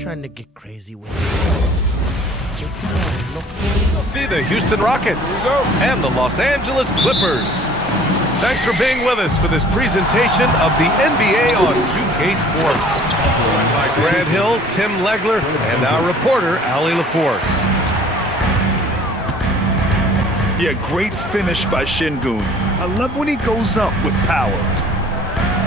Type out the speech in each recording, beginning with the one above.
trying to get crazy with it. See the Houston Rockets and the Los Angeles Clippers. Thanks for being with us for this presentation of the NBA on 2K Sports. Joined by Grant Hill, Tim Legler, and our reporter, Allie LaForce. Yeah, great finish by Şengün. I love when he goes up with power.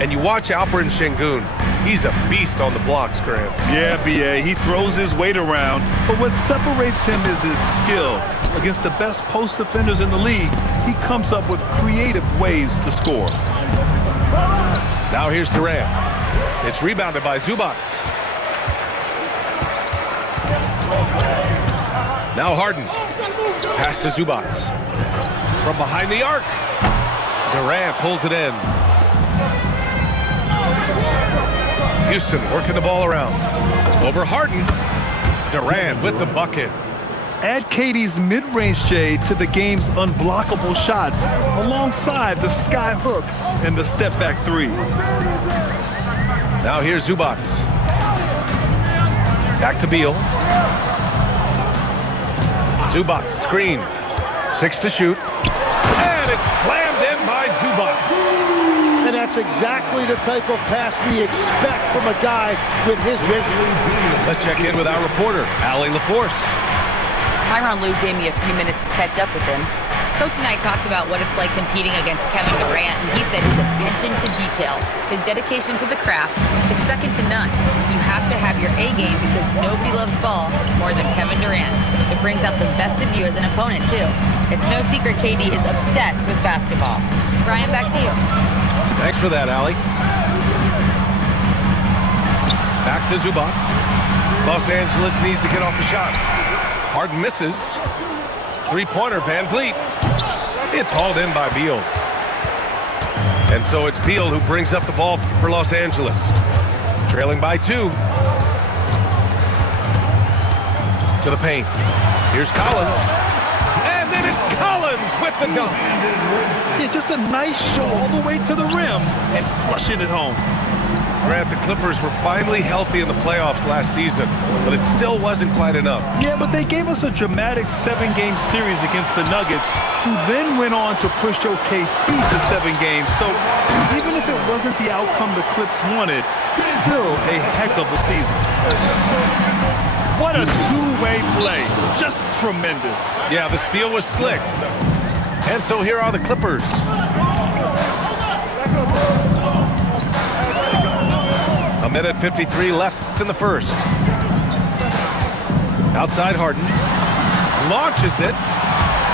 And you watch Alperen Şengün. He's a beast on the blocks, Grant. Yeah, B.A., he throws his weight around, but what separates him is his skill. Against the best post defenders in the league, he comes up with creative ways to score. Now here's Durant. It's rebounded by Zubac. Now Harden. Pass to Zubac. From behind the arc. Durant pulls it in. Houston working the ball around. Over Harden. Durant with the bucket. Add KD's mid-range J to the game's unblockable shots alongside the sky hook and the step-back three. Now here's Zubac. Back to Beal. Zubac screen. 6 to shoot. And it's slammed in by Zubac. And that's exactly the type of pass we expect from a guy with his vision. Let's check in with our reporter, Allie LaForce. Tyronn Lue gave me a few minutes to catch up with him. Coach and I talked about what it's like competing against Kevin Durant, and he said his attention to detail, his dedication to the craft, it's second to none. You have to have your A game because nobody loves ball more than Kevin Durant. It brings out the best of you as an opponent, too. It's no secret KD is obsessed with basketball. Brian, back to you. Thanks for that, Allie. Back to Zubac. Los Angeles needs to get off the shot. Harden misses. Three-pointer, Van Vliet. It's hauled in by Beal. And so it's Beal who brings up the ball for Los Angeles. Trailing by 2. To the paint. Here's Collins. And then it's Collins with the dunk. Yeah, just a nice show all the way to the rim and flushing it home. Grant, the Clippers were finally healthy in the playoffs last season, but it still wasn't quite enough. Yeah, but they gave us a dramatic 7-game series against the Nuggets, who then went on to push OKC to 7 games. So even if it wasn't the outcome the Clips wanted, still a heck of a season. What a two-way play. Just tremendous. Yeah, the steal was slick. And so here are the Clippers. A minute 53 left in the first. Outside Harden. Launches it.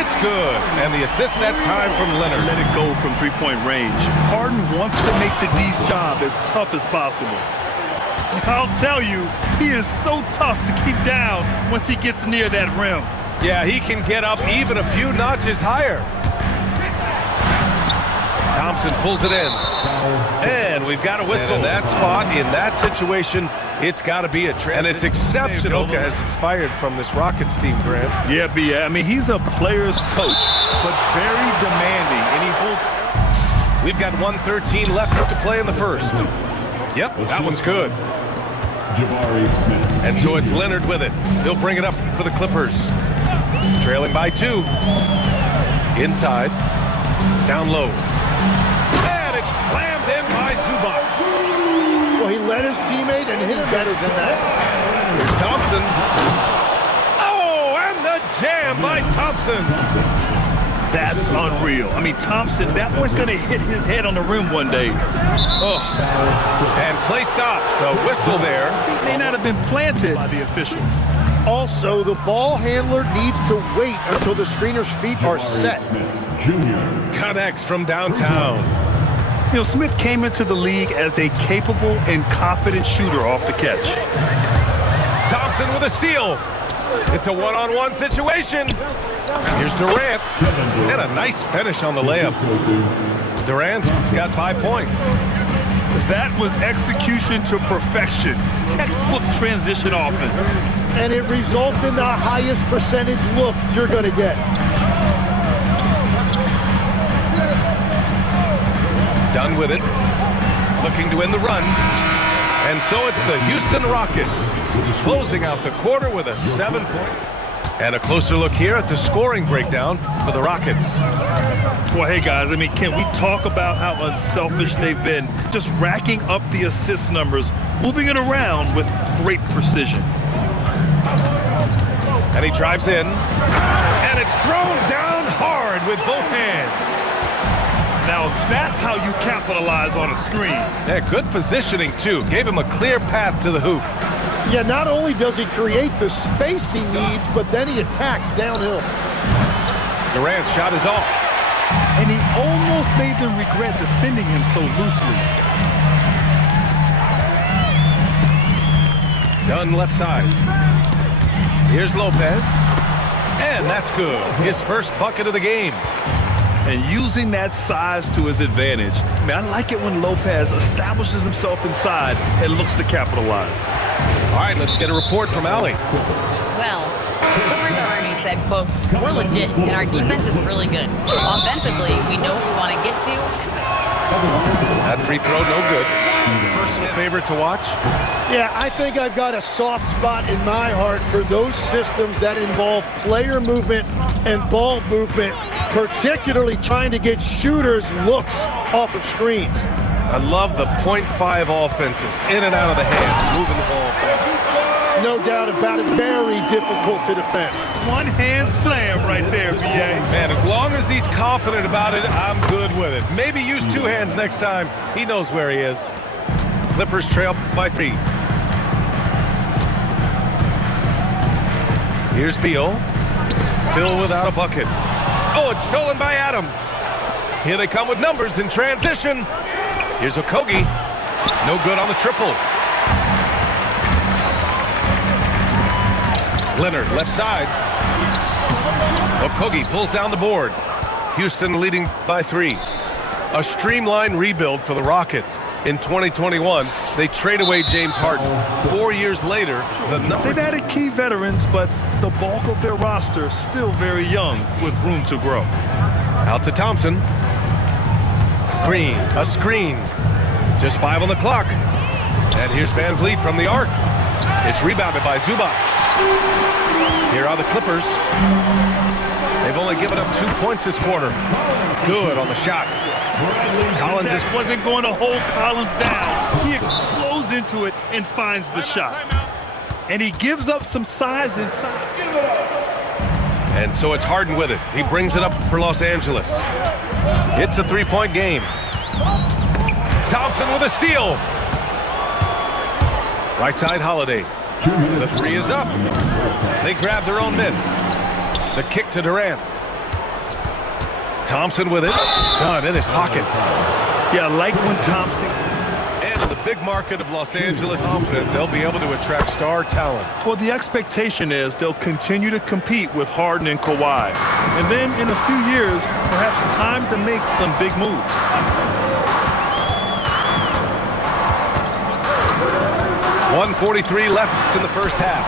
It's good. And the assist that time from Leonard. Let it go from three-point range. Harden wants to make the D's job as tough as possible. I'll tell you, he is so tough to keep down once he gets near that rim. Yeah, he can get up even a few notches higher. Thompson pulls it in. And we've got a whistle. In that spot, in that situation, it's got to be a trend. And it's exceptional has inspired from this Rockets team, Grant. Yeah, I mean, he's a player's coach, but very demanding, and he holds. We've got 1:13 left to play in the first. Yep, that one's good. And so it's Leonard with it. He'll bring it up for the Clippers. Trailing by 2. Inside. Down low. And it's slammed in by Zubac. Well, he led his teammate and hit better than that. Here's Thompson. Oh, and the jam by Thompson. That's unreal. I mean, Thompson, that boy's going to hit his head on the rim one day. Oh, and play stops. A whistle there. It may not have been planted by the officials. Also, the ball handler needs to wait until the screener's feet are set. Connects from downtown. You know, Smith came into the league as a capable and confident shooter off the catch. Thompson with a steal. It's a one-on-one situation. Here's Durant. And a nice finish on the layup. Durant's got 5 points. That was execution to perfection. Textbook transition offense. And it results in the highest percentage look you're going to get. Done with it. Looking to win the run. And so it's the Houston Rockets closing out the quarter with a 7-point. And a closer look here at the scoring breakdown for the Rockets. Well, hey, guys, I mean, can we talk about how unselfish they've been? Just racking up the assist numbers, moving it around with great precision. And he drives in. And it's thrown down hard with both hands. Now, that's how you capitalize on a screen. Yeah, good positioning, too. Gave him a clear path to the hoop. Yeah, not only does he create the space he needs, but then he attacks downhill. Durant's shot is off. And he almost made them regret defending him so loosely. Dunn left side. Here's Lopez. And that's good. His first bucket of the game. And using that size to his advantage. I mean, I like it when Lopez establishes himself inside and looks to capitalize. All right, let's get a report from Allie. Well, Clippers already said, quote, "We're legit, and our defense is really good. Offensively, we know what we want to get to." That free throw, no good. Personal favorite to watch? Yeah, I think I've got a soft spot in my heart for those systems that involve player movement and ball movement, particularly trying to get shooters looks off of screens. I love the .5 offenses, in and out of the hands, moving the ball fast. No doubt about it, very difficult to defend. One hand slam right there, B.A. Man, as long as he's confident about it, I'm good with it. Maybe use two hands next time. He knows where he is. Clippers trail by 3. Here's Beal, still without a bucket. Oh, it's stolen by Adams. Here they come with numbers in transition. Here's Okogie. No good on the triple. Leonard, left side. Okogie pulls down the board. Houston leading by 3. A streamlined rebuild for the Rockets. In 2021, they trade away James Harden. 4 years later, They've added key veterans, but the bulk of their roster still very young with room to grow. Out to Thompson. Green, a screen. Just 5 on the clock. And here's Van Vliet from the arc. It's rebounded by Zubats. Here are the Clippers. They've only given up 2 points this quarter. Good on the shot. Collins just wasn't going to hold Collins down. He explodes into it and finds the shot. And he gives up some size inside. And so it's Harden with it. He brings it up for Los Angeles. It's a 3-point game. Thompson with a steal. Right side, Holiday. The 3 is up. They grab their own miss. The kick to Durant. Thompson with it. Done in his pocket. Yeah, I like when Thompson. And in the big market of Los Angeles, confident they'll be able to attract star talent. Well, the expectation is they'll continue to compete with Harden and Kawhi. And then in a few years, perhaps time to make some big moves. .143 left in the first half.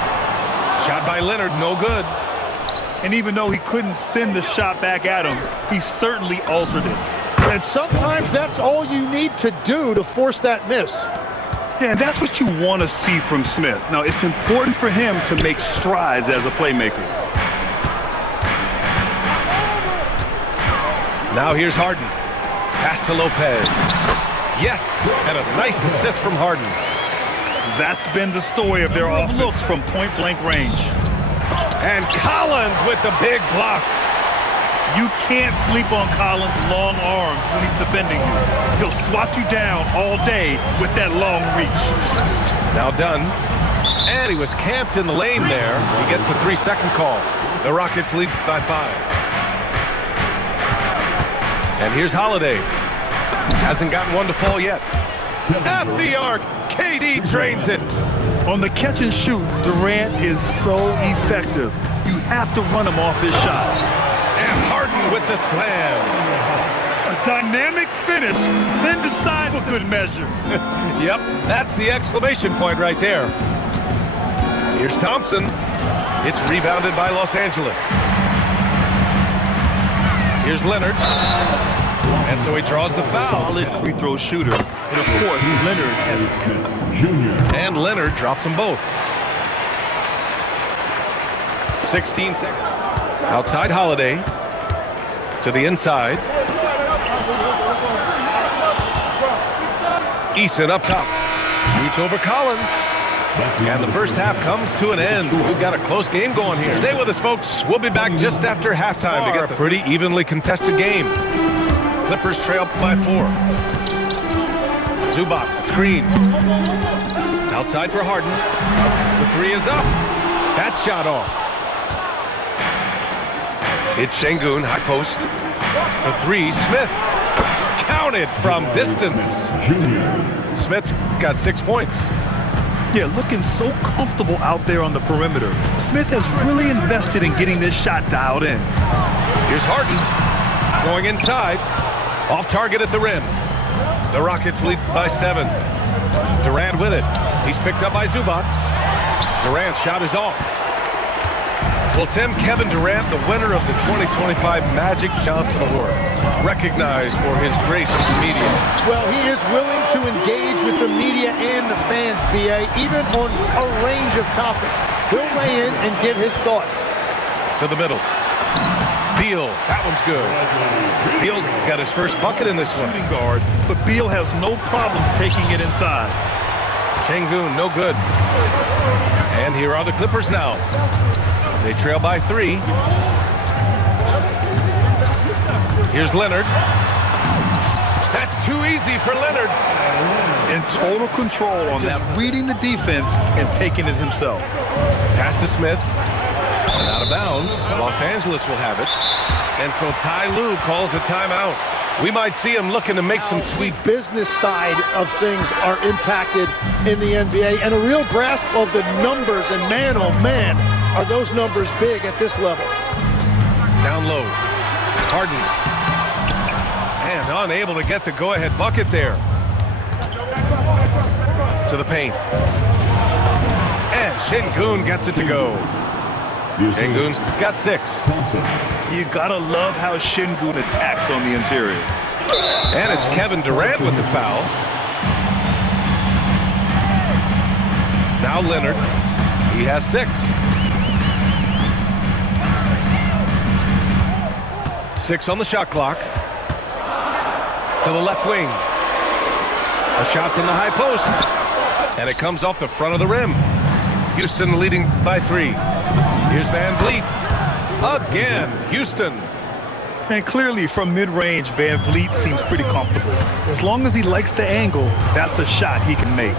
Shot by Leonard, no good. And even though he couldn't send the shot back at him, he certainly altered it. And sometimes that's all you need to do to force that miss. Yeah, and that's what you want to see from Smith. Now, it's important for him to make strides as a playmaker. Now here's Harden. Pass to Lopez. Yes, and a nice assist from Harden. That's been the story of their offense from point-blank range. And Collins with the big block. You can't sleep on Collins' long arms when he's defending you. He'll swat you down all day with that long reach. Now Dunn. And he was camped in the lane there. He gets a 3-second call. The Rockets lead by 5. And here's Holiday. Hasn't gotten one to fall yet. At the arc, KD drains it. On the catch and shoot, Durant is so effective. You have to run him off his shot. And Harden with the slam. A dynamic finish, then decides for good measure. Yep, that's the exclamation point right there. Here's Thompson. It's rebounded by Los Angeles. Here's Leonard. And so he draws the foul. Solid free throw shooter. And of course, Leonard has And Leonard drops them both. 16 seconds. Outside Holiday. To the inside. Eason up top. Shoots over Collins. And the first half comes to an end. We've got a close game going here. Stay with us, folks. We'll be back just after halftime to get a pretty evenly contested game. Clippers trail by 4. Zubac, screen. Outside for Harden. The 3 is up. That shot off. It's Şengün, high post. The 3, Smith. Counted from distance. Smith's got 6 points. Yeah, looking so comfortable out there on the perimeter. Smith has really invested in getting this shot dialed in. Here's Harden. Going inside. Off target at the rim. The Rockets lead by 7. Durant with it. He's picked up by Zubac. Durant's shot is off. Well, Tim, Kevin Durant, the winner of the 2025 Magic Johnson Award, recognized for his grace with the media. Well, he is willing to engage with the media and the fans, B.A., even on a range of topics. He'll weigh in and give his thoughts. To the middle. Beal, that one's good. Beal's got his first bucket in this one. Shooting guard, but Beal has no problems taking it inside. Şengün, no good. And here are the Clippers now. They trail by 3. Here's Leonard. That's too easy for Leonard. In total control on that, reading the defense and taking it himself. Pass to Smith. And out of bounds. Los Angeles will have it. And so Ty Lue calls a timeout. We might see him looking to make some tweaks. The business side of things are impacted in the NBA, and a real grasp of the numbers, and man, oh man, are those numbers big at this level. Down low. Harden. And unable to get the go-ahead bucket there. To the paint. And Şengün gets it to go. Şengün's got 6. You gotta love how Şengün attacks on the interior. And it's Kevin Durant with the foul. Now Leonard. He has 6. 6 on the shot clock. To the left wing. A shot from the high post. And it comes off the front of the rim. Houston leading by 3. Here's Van Vliet. Again, Houston. And clearly from mid-range, Van Vliet seems pretty comfortable. As long as he likes the angle, that's a shot he can make.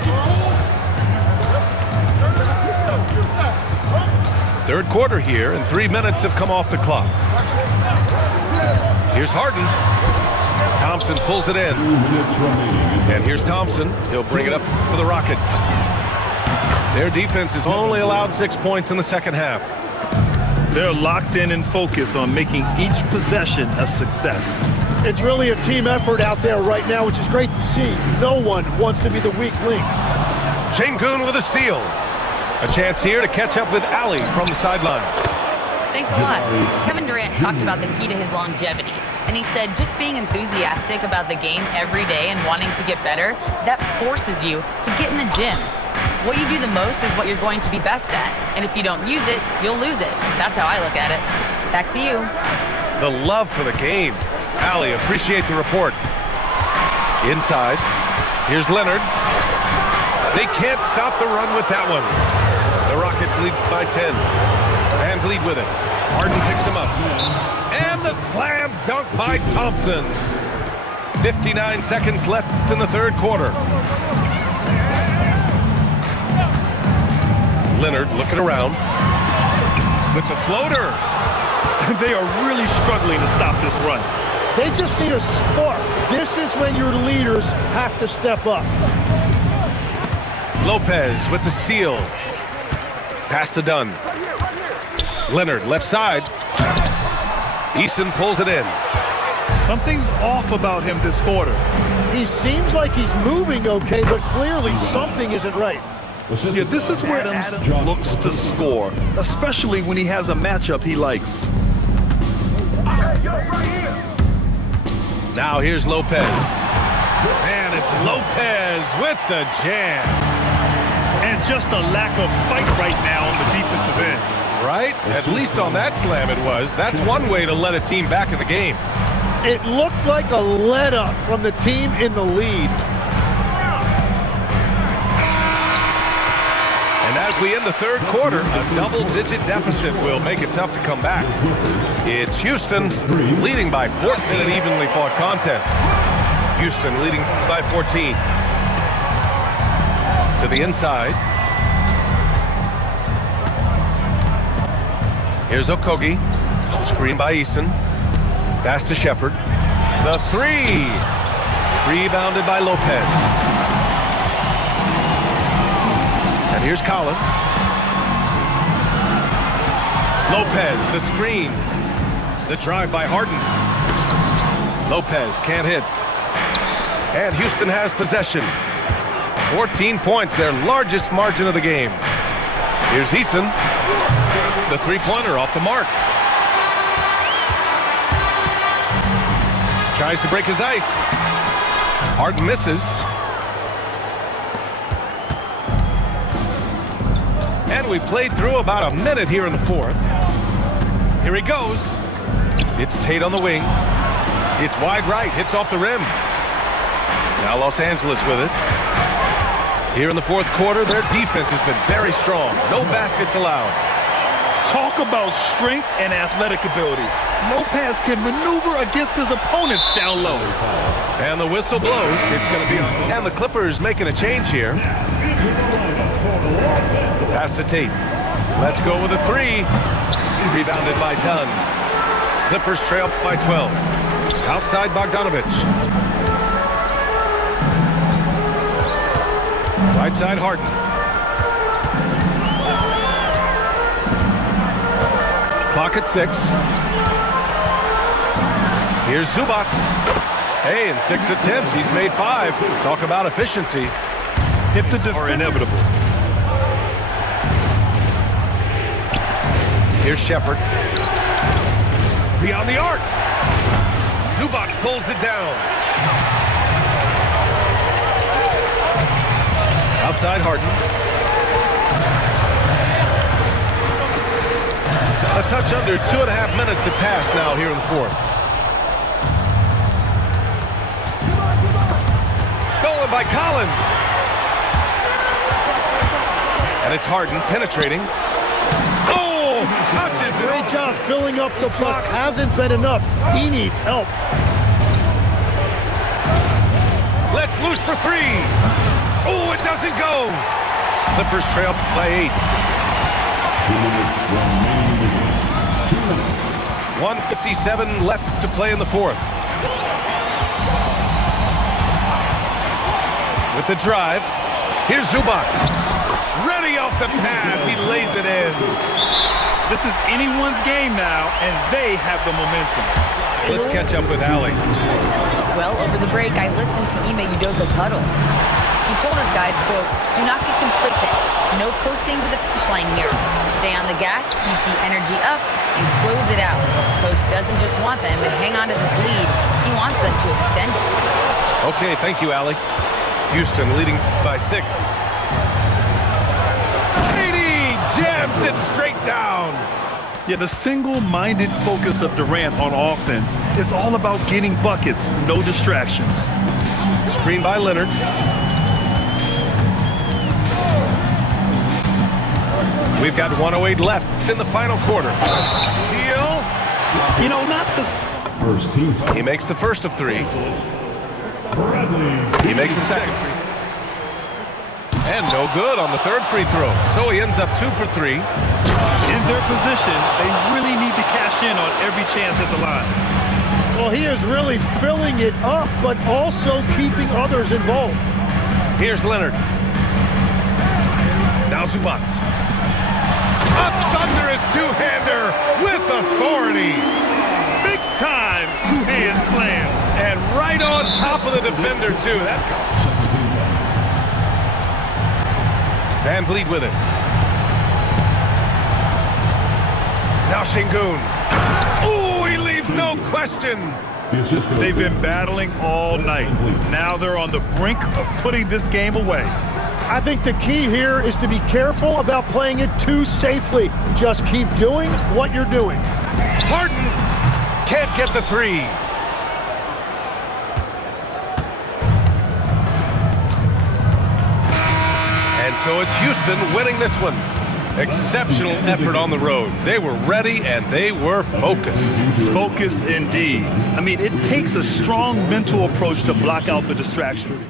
Third quarter here, and 3 minutes have come off the clock. Here's Harden. Thompson pulls it in. And here's Thompson. He'll bring it up for the Rockets. Their defense has only allowed 6 points in the second half. They're locked in and focused on making each possession a success. It's really a team effort out there right now, which is great to see. No one wants to be the weak link. Şengün with a steal. A chance here to catch up with Ali from the sideline. Thanks a lot. Kevin Durant talked about the key to his longevity. And he said just being enthusiastic about the game every day and wanting to get better, that forces you to get in the gym. What you do the most is what you're going to be best at. And if you don't use it, you'll lose it. That's how I look at it. Back to you. The love for the game. Ali, appreciate the report. Inside. Here's Leonard. They can't stop the run with that one. The Rockets lead by 10. Van Vliet with it. Harden picks him up. And the slam dunk by Thompson. 59 seconds left in the third quarter. Leonard looking around with the floater. They are really struggling to stop this run. They just need a spark. This is when your leaders have to step up. Lopez with the steal. Pass to Dunn. Leonard left side. Eason pulls it in. Something's off about him this quarter. He seems like he's moving okay, but clearly something isn't right. Yeah, this is where Adams looks to score, especially when he has a matchup he likes. Now here's Lopez. And it's Lopez with the jam. And just a lack of fight right now on the defensive end. Right? At least on that slam it was. That's one way to let a team back in the game. It looked like a let-up from the team in the lead. And as we end the third quarter, a double-digit deficit will make it tough to come back. It's Houston leading by 14, an evenly fought contest. Houston leading by 14. To the inside. Here's Okogie. Screen by Eason. Pass to Shepard. The three. Rebounded by Lopez. And here's Collins. Lopez, the screen. The drive by Harden. Lopez can't hit. And Houston has possession. 14 points, their largest margin of the game. Here's Eason. The three-pointer off the mark. Tries to break his ice. Harden misses. And we played through about a minute here in the fourth. Here he goes. It's Tate on the wing. It's wide right, hits off the rim. Now Los Angeles with it. Here in the fourth quarter, their defense has been very strong. No baskets allowed. Talk about strength and athletic ability. Lopez can maneuver against his opponents down low. And the whistle blows. It's going to be on. And the Clippers making a change here. Pass to Tate. Let's go with a three. Rebounded by Dunn. Clippers trail by 12. Outside Bogdanovich. Right side Harden. Clock at 6. Here's Zubac. Hey, in 6 attempts, he's made 5. Talk about efficiency. Hit the defender. Inevitable. Here's Shepard. Beyond the arc. Zubac pulls it down. Outside Harden. A touch under 2.5 minutes have passed now here in the fourth. Stolen by Collins. And it's Harden penetrating. Oh, touches it. Great job filling up the block. Hasn't been enough. He needs help. Let's loose for three. Oh, it doesn't go. Clippers trail by 8. 1:57 left to play in the fourth. With the drive, here's Zubac. Ready off the pass, he lays it in. This is anyone's game now, and they have the momentum. Let's catch up with Allie. Well, over the break, I listened to Ime Udoka's huddle. He told his guys, quote, "Do not get complacent. No coasting to the finish line here. Stay on the gas, keep the energy up, and close it out. Coach doesn't just want them to hang on to this lead. He wants them to extend it." Okay, thank you, Allie. Houston leading by 6. KD jams it straight down. Yeah, the single-minded focus of Durant on offense is all about getting buckets, no distractions. Screen by Leonard. We've got 1:08 left in the final quarter. Deal. You know, not the first team. He makes the first of 3. He makes the second. And no good on the third free throw. So he ends up 2 for 3. In their position, they really need to cash in on every chance at the line. Well, he is really filling it up, but also keeping others involved. Here's Leonard. Now Zubac. A thunderous two-hander with authority. Big time two-hand slam. And right on top of the defender, too. That's Van Vliet with it. Now Şengün. Ooh, he leaves no question. They've been battling all night. Now they're on the brink of putting this game away. I think the key here is to be careful about playing it too safely. Just keep doing what you're doing. Harden can't get the three. And so it's Houston winning this one. Exceptional effort on the road. They were ready and they were focused. Focused indeed. I mean, it takes a strong mental approach to block out the distractions.